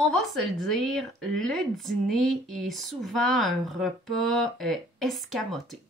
On va se le dire, le dîner est souvent un repas escamoté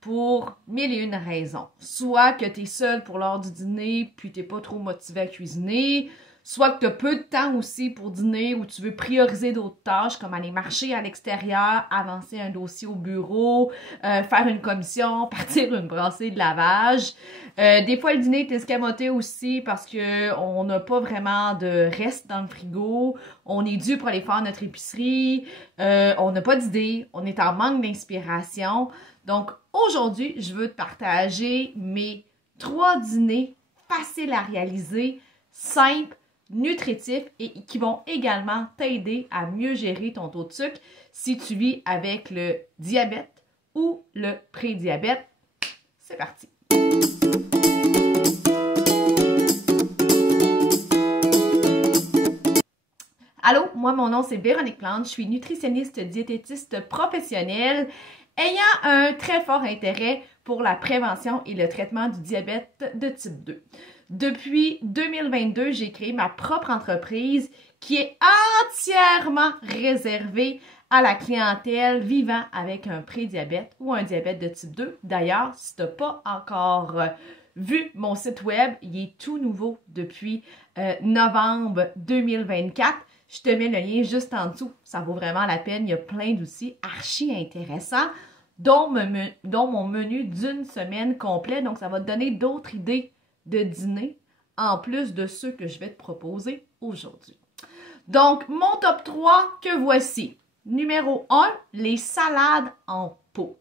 pour mille et une raisons. Soit que tu es seul pour l'heure du dîner puis t'es pas trop motivé à cuisiner, soit que tu as peu de temps aussi pour dîner ou tu veux prioriser d'autres tâches comme aller marcher à l'extérieur, avancer un dossier au bureau, faire une commission, partir une brassée de lavage. Des fois, le dîner est escamoté aussi parce que on n'a pas vraiment de reste dans le frigo. On est dû pour aller faire notre épicerie. On n'a pas d'idée. On est en manque d'inspiration. Donc, aujourd'hui, je veux te partager mes 3 dîners faciles à réaliser, simples, nutritifs et qui vont également t'aider à mieux gérer ton taux de sucre si tu vis avec le diabète ou le prédiabète. C'est parti! Allô, moi mon nom c'est Véronique Plante, je suis nutritionniste diététiste professionnelle ayant un très fort intérêt pour la prévention et le traitement du diabète de type 2. Depuis 2022, j'ai créé ma propre entreprise qui est entièrement réservée à la clientèle vivant avec un prédiabète ou un diabète de type 2. D'ailleurs, si tu n'as pas encore vu mon site web, il est tout nouveau depuis novembre 2024. Je te mets le lien juste en dessous. Ça vaut vraiment la peine. Il y a plein d'outils archi intéressants, dont mon menu d'une semaine complet. Donc, ça va te donner d'autres idées de dîner en plus de ceux que je vais te proposer aujourd'hui. Donc, mon top 3 que voici. Numéro 1, les salades en pot.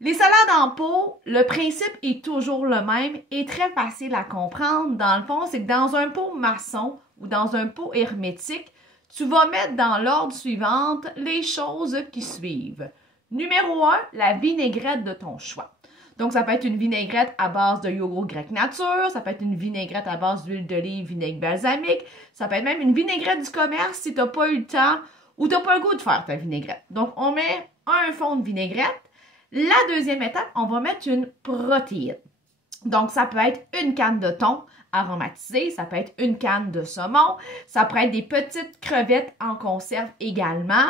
Les salades en pot, le principe est toujours le même et très facile à comprendre. Dans le fond, c'est que dans un pot maçon ou dans un pot hermétique, tu vas mettre dans l'ordre suivant les choses qui suivent. Numéro 1, la vinaigrette de ton choix. Donc, ça peut être une vinaigrette à base de yogourt grec nature, ça peut être une vinaigrette à base d'huile d'olive, vinaigre balsamique, ça peut être même une vinaigrette du commerce si tu n'as pas eu le temps ou tu n'as pas le goût de faire ta vinaigrette. Donc, on met un fond de vinaigrette. La deuxième étape, on va mettre une protéine. Donc, ça peut être une canne de thon aromatisée, ça peut être une canne de saumon, ça peut être des petites crevettes en conserve également,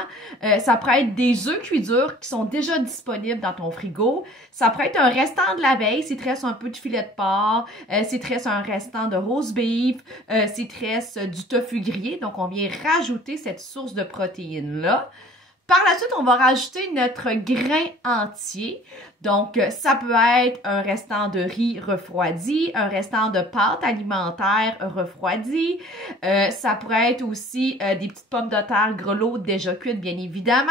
ça peut être des œufs cuits durs qui sont déjà disponibles dans ton frigo, ça peut être un restant de la veille, s'il te reste un peu de filet de porc, s'il te reste un restant de roast beef, s'il te reste du tofu grillé, donc on vient rajouter cette source de protéines-là. Par la suite, on va rajouter notre grain entier. Donc, ça peut être un restant de riz refroidi, un restant de pâte alimentaire refroidi. Ça pourrait être aussi des petites pommes de terre grelots déjà cuites, bien évidemment.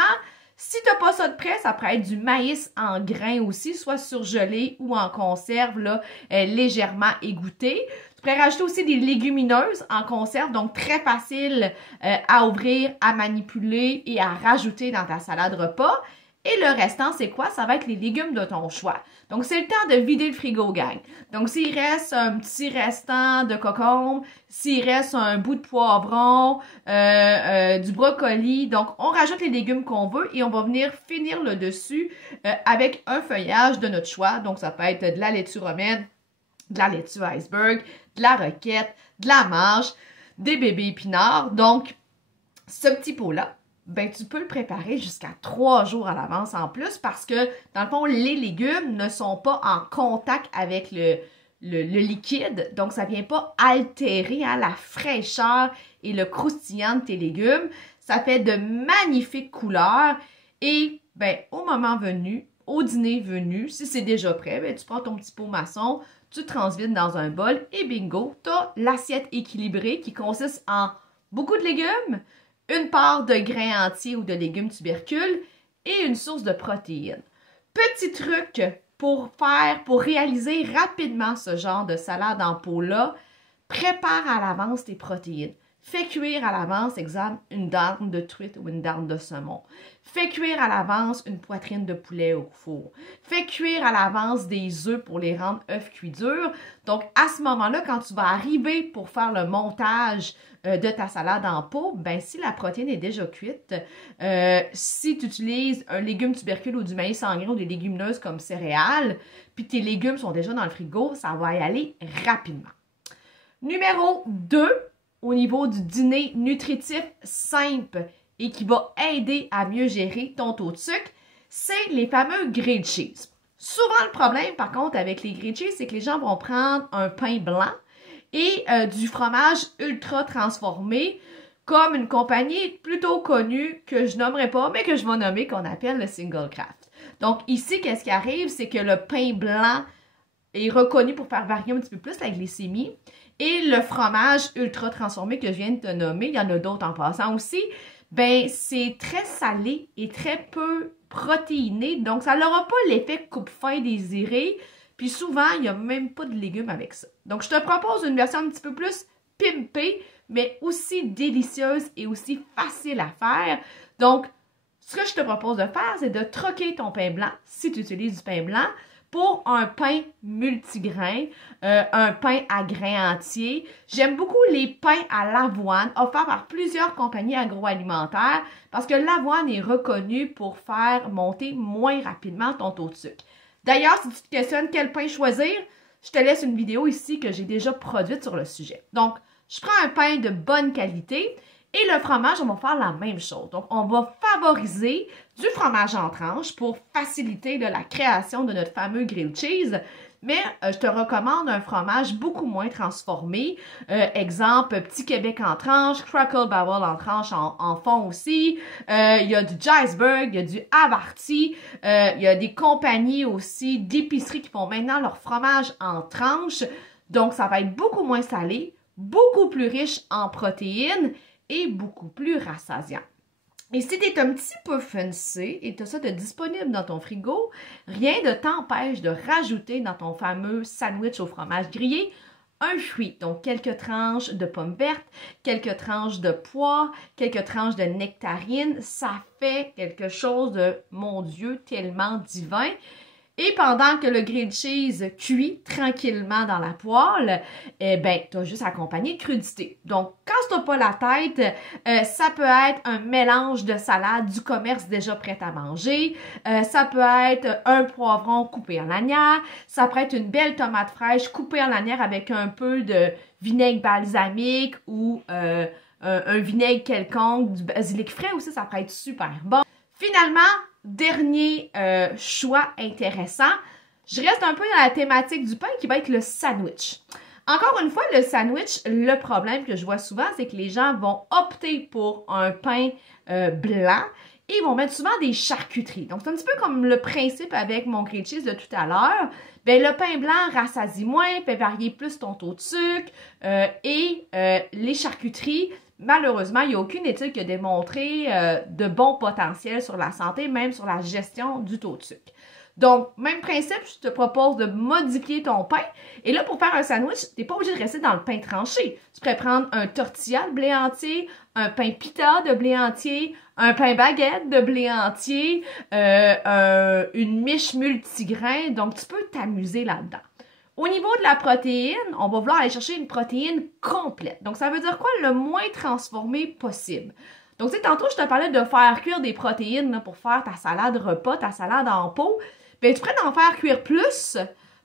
Si tu n'as pas ça de près, ça pourrait être du maïs en grains aussi, soit surgelé ou en conserve, là, légèrement égoutté. Tu pourrais rajouter aussi des légumineuses en conserve, donc très facile à ouvrir, à manipuler et à rajouter dans ta salade repas. Et le restant, c'est quoi? Ça va être les légumes de ton choix. Donc, c'est le temps de vider le frigo, gang. Donc, s'il reste un petit restant de concombre, s'il reste un bout de poivron, du brocoli, donc on rajoute les légumes qu'on veut et on va venir finir le dessus avec un feuillage de notre choix. Donc, ça peut être de la laitue romaine, de la laitue iceberg, de la roquette, de la marge, des bébés épinards. Donc, ce petit pot-là, ben, tu peux le préparer jusqu'à 3 jours à l'avance en plus parce que, dans le fond, les légumes ne sont pas en contact avec le liquide. Donc, ça ne vient pas altérer la fraîcheur et le croustillant de tes légumes. Ça fait de magnifiques couleurs. Et, ben, au moment venu, au dîner venu, si c'est déjà prêt, ben, tu prends ton petit pot maçon, tu transvides dans un bol et bingo, tu as l'assiette équilibrée qui consiste en beaucoup de légumes, une part de grains entiers ou de légumes tubercules et une source de protéines. Petit truc pour réaliser rapidement ce genre de salade en pot-là, prépare à l'avance tes protéines. Fais cuire à l'avance, exemple, une dinde de truite ou une dinde de saumon. Fais cuire à l'avance une poitrine de poulet au four. Fais cuire à l'avance des œufs pour les rendre œufs cuits durs. Donc, à ce moment-là, quand tu vas arriver pour faire le montage de ta salade en pot, ben si la protéine est déjà cuite, si tu utilises un légume tubercule ou du maïs en grains ou des légumineuses comme céréales, puis tes légumes sont déjà dans le frigo, ça va y aller rapidement. Numéro 2, au niveau du dîner nutritif simple et qui va aider à mieux gérer ton taux de sucre, c'est les fameux grilled cheese. Souvent, le problème, par contre, avec les grilled cheese, c'est que les gens vont prendre un pain blanc et du fromage ultra transformé, comme une compagnie plutôt connue que je nommerai pas, mais que je vais nommer, qu'on appelle le Single Craft. Donc ici, qu'est-ce qui arrive? C'est que le pain blanc est reconnu pour faire varier un petit peu plus la glycémie. Et le fromage ultra transformé que je viens de te nommer, il y en a d'autres en passant aussi, ben c'est très salé et très peu protéiné. Donc ça n'aura pas l'effet coupe-faim désiré. Puis souvent, il n'y a même pas de légumes avec ça. Donc je te propose une version un petit peu plus pimpée, mais aussi délicieuse et aussi facile à faire. Donc, ce que je te propose de faire, c'est de troquer ton pain blanc, si tu utilises du pain blanc, pour un pain multigrain, un pain à grains entiers. J'aime beaucoup les pains à l'avoine offerts par plusieurs compagnies agroalimentaires parce que l'avoine est reconnue pour faire monter moins rapidement ton taux de sucre. D'ailleurs, si tu te questionnes quel pain choisir, je te laisse une vidéo ici que j'ai déjà produite sur le sujet. Donc, je prends un pain de bonne qualité et le fromage, on va faire la même chose. Donc, on va favoriser du fromage en tranches pour faciliter la création de notre fameux grilled cheese. Mais je te recommande un fromage beaucoup moins transformé. Exemple, Petit Québec en tranches, Crackle Barrel en tranches en fond aussi. Il y a du Geisberg, il y a du Abarty. Il y a des compagnies aussi d'épicerie qui font maintenant leur fromage en tranches. Donc, ça va être beaucoup moins salé, beaucoup plus riche en protéines et beaucoup plus rassasiant. Et si tu es un petit peu fancy et tu as ça de disponible dans ton frigo, rien ne t'empêche de rajouter dans ton fameux sandwich au fromage grillé un fruit. Donc, quelques tranches de pommes vertes, quelques tranches de pois, quelques tranches de nectarines. Ça fait quelque chose de, mon Dieu, tellement divin. Et pendant que le grilled cheese cuit tranquillement dans la poêle, eh ben, tu as juste accompagné de crudité. Donc, casse-toi pas la tête, ça peut être un mélange de salade du commerce déjà prêt à manger, ça peut être un poivron coupé en lanière, ça peut être une belle tomate fraîche coupée en lanière avec un peu de vinaigre balsamique ou un vinaigre quelconque, du basilic frais aussi, ça peut être super bon. Finalement, dernier choix intéressant, je reste un peu dans la thématique du pain qui va être le sandwich. Encore une fois, le sandwich, le problème que je vois souvent, c'est que les gens vont opter pour un pain blanc et ils vont mettre souvent des charcuteries. Donc, c'est un petit peu comme le principe avec mon grilled cheese de tout à l'heure. Bien, le pain blanc rassasie moins, fait varier plus ton taux de sucre et les charcuteries. Malheureusement, il n'y a aucune étude qui a démontré de bon potentiel sur la santé, même sur la gestion du taux de sucre. Donc, même principe, je te propose de modifier ton pain. Et là, pour faire un sandwich, tu n'es pas obligé de rester dans le pain tranché. Tu pourrais prendre un tortilla de blé entier, un pain pita de blé entier, un pain baguette de blé entier, une miche multigrain. Donc, tu peux t'amuser là-dedans. Au niveau de la protéine, on va vouloir aller chercher une protéine complète. Donc, ça veut dire quoi? Le moins transformé possible. Donc, tu sais, tantôt, je te parlais de faire cuire des protéines là, pour faire ta salade repas, ta salade en pot. Bien, tu pourrais en faire cuire plus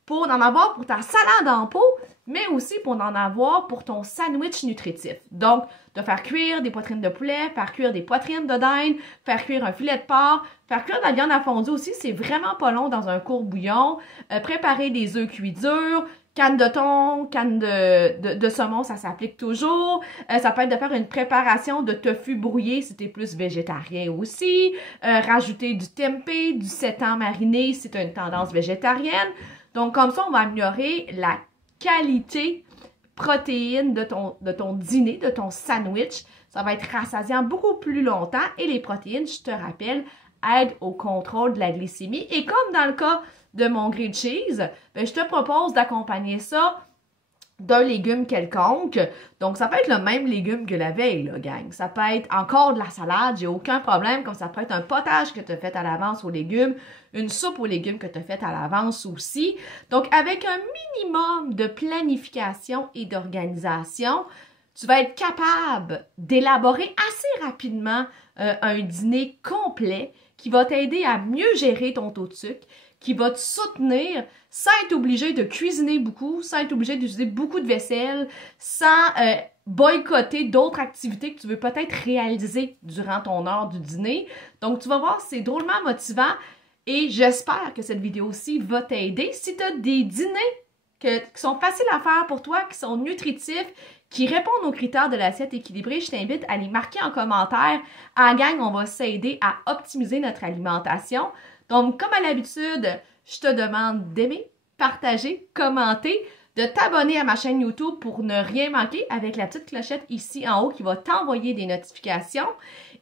pour en avoir pour ta salade en pot, mais aussi pour en avoir pour ton sandwich nutritif. Donc, de faire cuire des poitrines de poulet, faire cuire des poitrines de dinde, faire cuire un filet de porc, faire cuire de la viande à fondue aussi, c'est vraiment pas long dans un court bouillon. Préparer des œufs cuits durs, canne de thon, canne de saumon, ça s'applique toujours. Ça peut être de faire une préparation de tofu brouillé si tu es plus végétarien aussi. Rajouter du tempeh, du seitan mariné si tu as une tendance végétarienne. Donc, comme ça, on va améliorer la qualité protéine de ton dîner, de ton sandwich. Ça va être rassasiant beaucoup plus longtemps et les protéines, je te rappelle, aident au contrôle de la glycémie. Et comme dans le cas de mon grilled cheese, ben, je te propose d'accompagner ça d'un légume quelconque. Donc, ça peut être le même légume que la veille, là, gang. Ça peut être encore de la salade, j'ai aucun problème, comme ça peut être un potage que tu as fait à l'avance aux légumes, une soupe aux légumes que tu as fait à l'avance aussi. Donc, avec un minimum de planification et d'organisation, tu vas être capable d'élaborer assez rapidement un dîner complet qui va t'aider à mieux gérer ton taux de sucre, qui va te soutenir sans être obligé de cuisiner beaucoup, sans être obligé d'utiliser beaucoup de vaisselle, sans boycotter d'autres activités que tu veux peut-être réaliser durant ton heure du dîner. Donc, tu vas voir, c'est drôlement motivant et j'espère que cette vidéo-ci va t'aider. Si tu as des dîners qui sont faciles à faire pour toi, qui sont nutritifs, qui répondent aux critères de l'assiette équilibrée, je t'invite à les marquer en commentaire. À la gang, on va s'aider à optimiser notre alimentation. Donc, comme à l'habitude, je te demande d'aimer, partager, commenter, de t'abonner à ma chaîne YouTube pour ne rien manquer avec la petite clochette ici en haut qui va t'envoyer des notifications.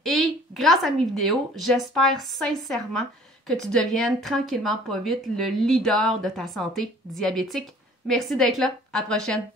Et grâce à mes vidéos, j'espère sincèrement que tu deviennes tranquillement pas vite le leader de ta santé diabétique. Merci d'être là. À la prochaine.